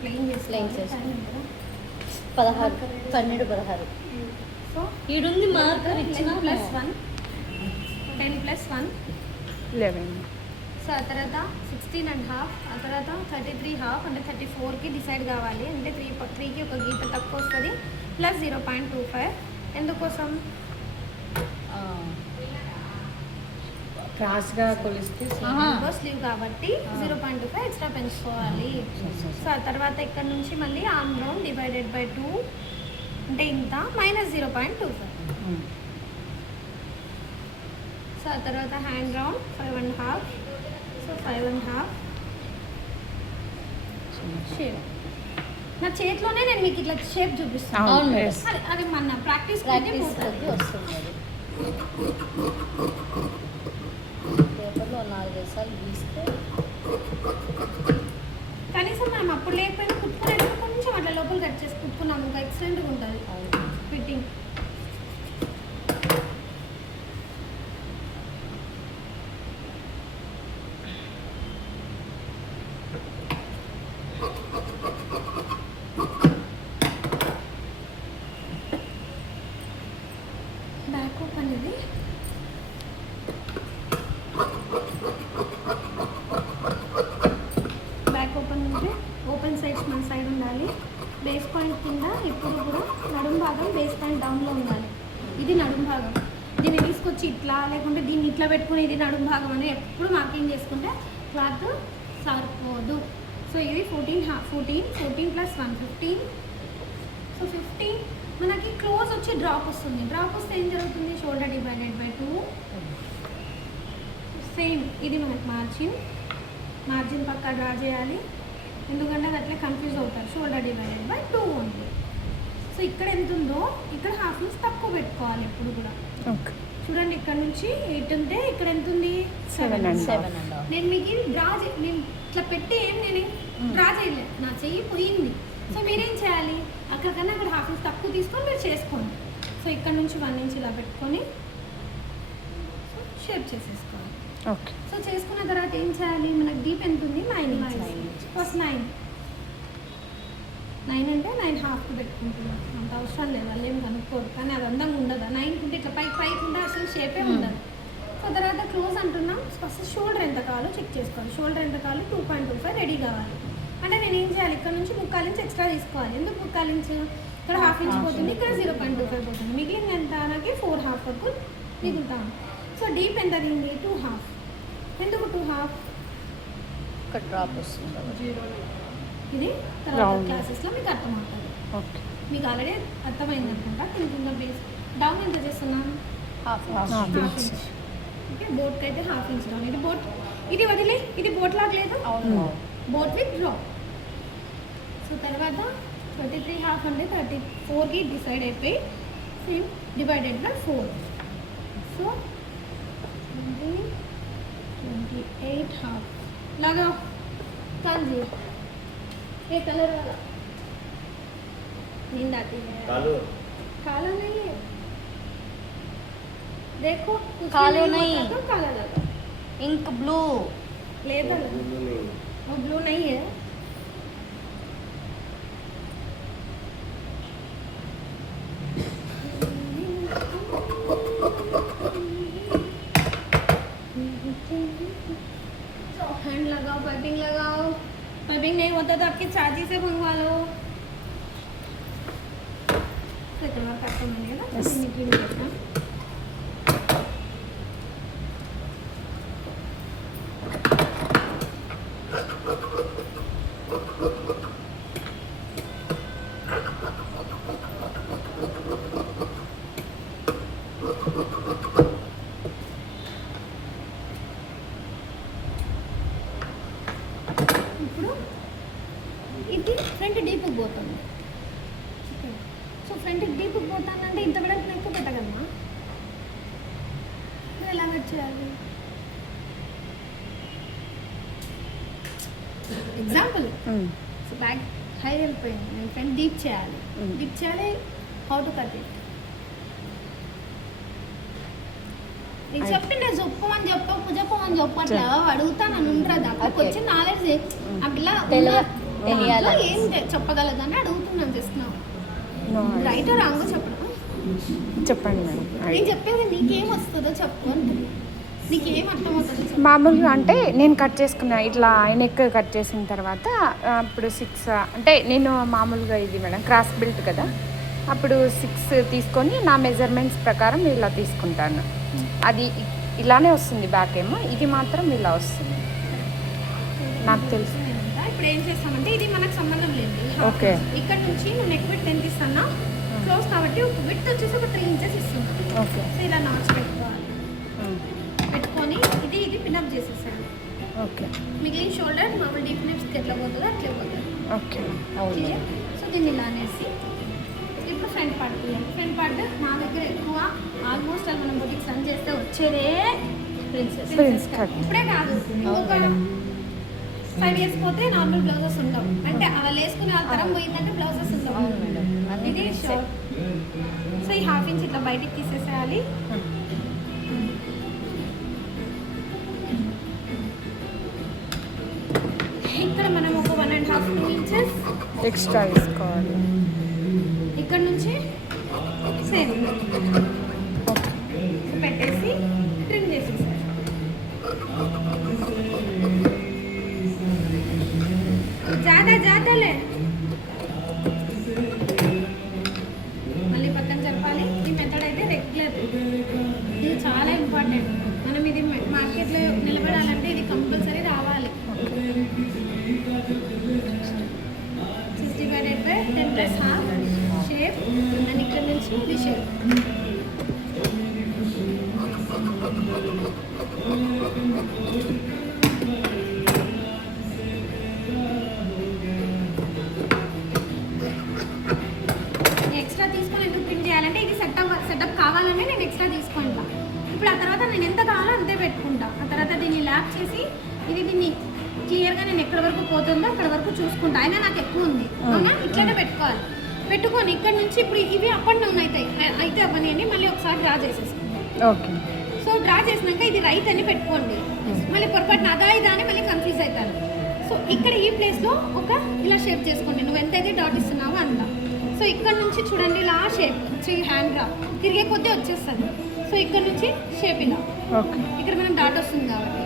Plain plain చేసుకోవాలి. 16 12 16 so ఈడుంది marker ఇచ్చిన +1 10 + 1 11. So ఆ తర్వాత 16.5, ఆ తర్వాత 33.5 అంటే 34కి డిసైడ్ కావాలి. అంటే 3కి ఒక గీత తక్కువ వస్తుంది ప్లస్ 0.25. ఎందుకోసం క్రాస్గా కొలిస్తే స్లీవ్ కాబట్టి 0.25 ఎక్స్ట్రా పెంచుకోవాలి. సో ఆ తర్వాత ఇక్కడ నుంచి మళ్ళీ ఆర్మ్ రౌండ్ /2 అంటే ఇంత -0.25. సో ఆ తర్వాత హ్యాండ్ రౌండ్ 5.5. So 5.5 shape. నా చేతిలోనే నేను మీకు ఇట్లా షేప్ చూపిస్తాను. అవును. అది మన ప్రాక్టీస్ కొద్ది వస్తుంది అది. పేపర్లో 4 సార్లు గీస్తే కనీసం మనం అప్పుడు లేకపోయినా కుట్టుకునేటప్పుడు కొంచెం అట్లా లోపల కట్ చేసి కుట్టుకున్నాము ఇంకా ఎక్సలెంట్గా ఉంటుంది ఫిట్టింగ్. బ్యాక్ ఓపెన్ ఇది. బ్యాక్ ఓపెన్ అంటే ఓపెన్ సైడ్స్ మన సైడ్ ఉండాలి. బేస్ పాయింట్ కింద ఎప్పుడు కూడా నడుం భాగం బేస్ పాయింట్ డౌన్లో ఉండాలి. ఇది నడుం భాగం. దీన్ని తీసుకొచ్చి ఇట్లా లేకుంటే దీన్ని ఇట్లా పెట్టుకుని ఇది నడుం భాగం అని ఎప్పుడు మార్కింగ్ చేసుకుంటే క్లాత్ సరిపోదు. సో ఇది 14 + 1 15. సో 15 మనకి క్లోజ్ వచ్చి డ్రాప్ వస్తుంది. డ్రాప్ వస్తే ఏం జరుగుతుంది? షోల్డర్ /2. సేమ్ ఇది మనకి మార్జిన్ పక్కా డ్రా చేయాలి. ఎందుకంటే అది అట్లా కన్ఫ్యూజ్ అవుతారు. షోల్డర్ /2 ఉంది. సో ఇక్కడ ఎంత ఉందో ఇక్కడ ½ ఇంచ్ తక్కువ పెట్టుకోవాలి ఎప్పుడు కూడా. చూడండి ఇక్కడ నుంచి 8 ఉంటే ఇక్కడ ఎంత ఉంది? 7.5. నేను మీకు నేను ఇట్లా పెట్టి నేను డ్రా చేయలేదు, నా చెయ్యి పోయింది. సో మీరేం చేయాలి? అక్కడికన్నా అక్కడ ½ ఇంచ్ తక్కువ తీసుకొని మీరు చేసుకోండి. సో ఇక్కడ నుంచి 1 ఇంచ్ ఇలా పెట్టుకొని సో షేప్ చేసేసుకోవాలి. ఓకే. సో చేసుకున్న తర్వాత ఏం చేయాలి? మనకు డీప్ ఎంత ఉంది? 9 ఇంచ్. ఫస్ట్ 9 అంటే 9.5కి పెట్టుకుంటున్నాం. అంత అవసరం లేదు, వాళ్ళు ఏం కనుక్కోరు. కానీ అది అందంగా ఉండదు. 9 ఉంటే ఇట్లా పైకి ఉంటే అసలు షేపే ఉండదు. సో తర్వాత క్లోజ్ అంటున్నాం. ఫస్ట్ షోల్డర్ ఎంత కావాలో చెక్ చేసుకోవాలి. షోల్డర్ ఎంత కావాలి? 2.25 రెడీ కావాలి. అంటే నేను ఏం చేయాలి? ఇక్కడ నుంచి 3/4 ఇంచ్ ఎక్స్ట్రా తీసుకోవాలి. ఎందుకు 3/4 ఇంచ్? ఇక్కడ ½ ఇంచ్ పోతుంది, ఇక్కడ 0.25 పోతుంది. మిగిలిన ఎంత? నాకు 4.5 వరకు మిగులుతాను. సో డీప్ ఎంత అయింది? 2.5. ఎందుకు 2.5? ఒక డ్రాప్ వస్తుంది. ఇది తర్వాత క్లాసెస్లో మీకు అర్థమవుతుంది. ఓకే. మీకు ఆల్రెడీ అర్థమైంది అనుకుంటా. కింద బేస్ డౌన్ ఎంత చేస్తున్నాం? ½ ఇంచ్. ఓకే, బోట్కి అయితే ½ ఇంచ్ డౌన్. ఇది వదిలే, ఇది బోట్ లాగా లేదు, బోట్ విత్ డ్రాప్. సో తర్వాత 33.5 అంటే 34కి డిసైడ్ అయిపోయి సేమ్ /4. సో 28.5 लगा कांजी ये कलर वाला नींद आती है। काला नहीं है, देखो कालो नहीं, तो काला लगा। इंक ब्लू लेदर वो ब्लू नहीं है। हैंड लगाओ, पाइपिंग लगाओ। पाइपिंग नहीं होता तो आपकी चाची से मंगवा लो। ఇప్పుడు ఇది ఫ్రంట్ డీప్కి పోతుంది. సో ఫ్రంట్ డీప్కి పోతానంటే ఇంత వెడల్పు ఎక్కువ పెట్టగలమా? ఎలా కట్ చేయాలి? ఎగ్జాంపుల్, సో బ్యాక్ హై వెళ్ళిపోయింది, నేను ఫ్రంట్ డీప్ చేయాలి. డీప్ చేయాలి, హౌ టు కట్ ఇట్? నేను చెప్తుంటే చెప్పమని చెప్పట్లేవా? అడుగుతా నన్ను ఉండదు. అక్కడికి వచ్చి నాలెడ్జ్ ఆ పిల్ల తెలియాలి. దాంట్లో ఏం చెప్పగలదని అడుగుతున్నాను జస్ట్ నా No, రైట్ రాంగో చెప్పడం. చెప్పండి మేడం. నేను చెప్పేది నీకేం వస్తుందో చెప్పు అంటున్నా. నీకేం అర్థమవుతుందో చెప్పు. మామూలుగా అంటే నేను కట్ చేసుకున్నా ఇట్లా నెక్ కట్ చేసిన తర్వాత అప్పుడు 6 అంటే నేను మామూలుగా ఇది మేడం క్రాస్ బెల్ట్ కదా, అప్పుడు 6 తీసుకొని నా మెజర్మెంట్స్ ప్రకారం ఇలా తీసుకుంటాను. అది ఇలానే వస్తుంది బ్యాక్ ఏమో, ఇది మాత్రం ఇలా వస్తుంది నాకు తెలుసు. ఇప్పుడు ఏం చేస్తామంటే ఇది మనకు సంబంధం లేదు. ఓకే. ఇక్కడ నుంచి నువ్వు నెక్ విత్ ఎంత ఇస్తున్నా క్లోజ్ కాబట్టి విత్ వచ్చేసి ఒక 3 ఇంచెస్ ఇస్తున్నా. ఓకే. సో ఇలా నాచ్ పెట్టుకోవాలి. పెట్టుకొని ఇది పిన్అప్ చేసేసాను. ఓకే. మిగిలిన షోల్డర్ మామూలు డీప్ నెక్స్ట్కి ఎట్లా పోతుందో అట్లే పోతుంది. ఓకే. అవును. సో దీన్ని ఇలా అనేసి ఇప్పుడు ఫ్రంట్ పార్ట్ తీయాలి. ఫ్రంట్ పార్ట్ నా దగ్గర ఎక్కువ ఆల్మోస్ట్ అది మనం బొటిక్స్ రన్ చేస్తే వచ్చేదే ప్రిన్స్ కట్. ఇప్పుడే కాదు, ఇంకొక 5 years పోతే నార్మల్ బ్లౌజెస్ ఉండవు. అంటే వాళ్ళు వేసుకునే వాళ్ళ తరం పోయిందంటే బ్లౌజెస్ ఉండవు. అవును మేడం. అన్ని ఇది ప్రిన్సే. షార్ట్. సో ఈ 1/2 ఇంచ్ ఇట్లా బయటికి తీసేసేయాలి. ఇక్కడ మనం ఒక 1.5 ఇంచెస్ ఎక్స్ట్రా తీసుకోవాలి. ఇక్కడ నుంచి సేమ్ ఓకే. పెట్టేసి ట్రిమ్ చేసేసారు. జాతలే మళ్ళీ పక్కన చెప్పాలి. ఈ మెథడ్ అయితే రెగ్యులర్, ఇది చాలా ఇంపార్టెంట్. మనం ఇది మార్కెట్లో నిలబడాలంటే ఇది కంపల్సరీ రావాలి. 60/10+1/2 షేప్ అండ్ ఇక్కడ నుంచి ఇది షేప్. ఎక్స్ట్రా తీసుకొని ఎందుకు పిన్ చేయాలంటే ఇది సెటప్ కావాలంటే నేను ఎక్స్ట్రా తీసుకుంటా. ఇప్పుడు ఆ తర్వాత నేను ఎంత కావాలో అంతే పెట్టుకుంటా. ఆ తర్వాత దీన్ని ల్యాప్ చేసి దీన్ని క్లియర్గా నేను ఎక్కడి వరకు పోతుందో అక్కడ వరకు చూసుకుంటా. అయినా నాకు ఎక్కువ ఉంది అవునా, ఇట్లనే పెట్టుకోవాలి. పెట్టుకొని ఇక్కడ నుంచి ఇప్పుడు ఇవి అప్ అండ్ డౌన్ అయితే అవన్నీ అని మళ్ళీ ఒకసారి డ్రా చేసేసుకోండి. ఓకే. సో డ్రా చేసినాక ఇది రైట్ అని పెట్టుకోండి. మళ్ళీ పొరపాటున అదా ఇదా అని మళ్ళీ కన్ఫ్యూజ్ అవుతాను. సో ఇక్కడ ఈ ప్లేస్లో ఒక ఇలా షేప్ చేసుకోండి. నువ్వు ఎంతైతే డాట్ ఇస్తున్నావో అంత. సో ఇక్కడ నుంచి చూడండి ఇలా షేప్ హ్యాండ్ డ్రా తిరిగే కొద్దీ వచ్చేస్తుంది. సో ఇక్కడ నుంచి షేప్ ఇలా. ఓకే. ఇక్కడ మనం డాట్ వస్తుంది కాబట్టి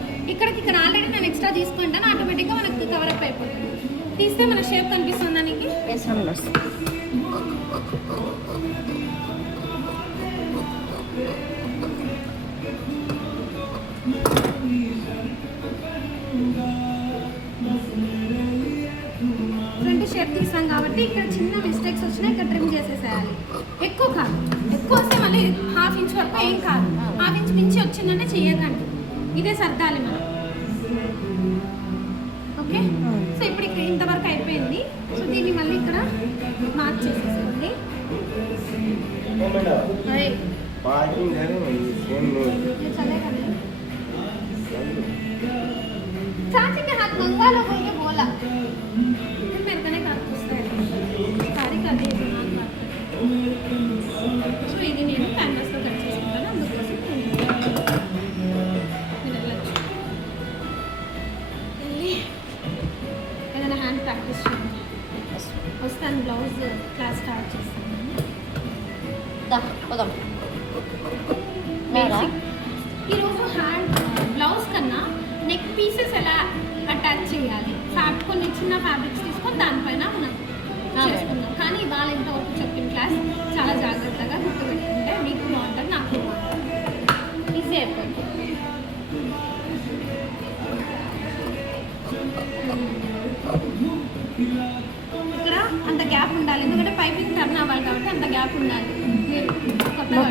ఇక్కడ ఆల్రెడీ నేను ఎక్స్ట్రా తీసుకుంటాను. ఆటోమేటిక్గా మనకి కవర్ అప్ అయిపోతుంది. తీస్తే మన షేప్ కనిపిస్తుంది దానికి. ఫ్రంట్ షేప్ తీసాం కాబట్టి ఇక్కడ చిన్న మిస్టేక్స్ వచ్చినా ఇక్కడ ట్రిమ్ చేసేసేయాలి. ఎక్కువ కాదు, ఎక్కువ వస్తే మళ్ళీ 1/2 ఇంచ్ వరకు ఏం కాదు. 1/2 ఇంచ్ మించి వచ్చిందంటే చేయకండి. ఇదే సర్దాలి మనం. ఓకే. సో ఇప్పుడు ఇక్కడ ఇంతవరకు అయిపోయింది. సో దీన్ని మళ్ళీ ఇక్కడ మార్క్ చేసేసేయండి. चाची के हाथ मंगवा लो कोई ने बोला फिर मेरे कने का पूछता है सारी का दे दिमाग बात సో ఇది నేను క్యాన్వాస్ లో కట్ చేసుకుంటాను. అందుకోసం ఏదైనా హ్యాండ్ ప్రాక్టీస్ చేయండి. వస్తాను బ్లౌజ్ క్లాస్ స్టార్ట్ చేస్తాను. పోదాం. బేసిక్ ఈరోజు హ్యాండ్ బ్లౌజ్ కన్నా నెక్ పీసెస్ ఎలా అటాచ్ చేయాలి, కొన్ని చిన్న ఫ్యాబ్రిక్స్ తీసుకొని దానిపైన మనం చేసుకుందాం. కానీ ఇవాళ ఇంతవరకు చెప్పిన క్లాస్ చాలా జాగ్రత్తగా గుర్తుపెట్టుకుంటే మీకు బాగుంటుంది, నాకు బాగుంటుంది, ఈజీ అయిపోయింది. ఇక్కడ అంత గ్యాప్ ఉండాలి, ఎందుకంటే పైపింగ్ టర్న్ అవ్వాలి కాబట్టి అంత గ్యాప్ ఉండాలి. మీరు కొత్తగా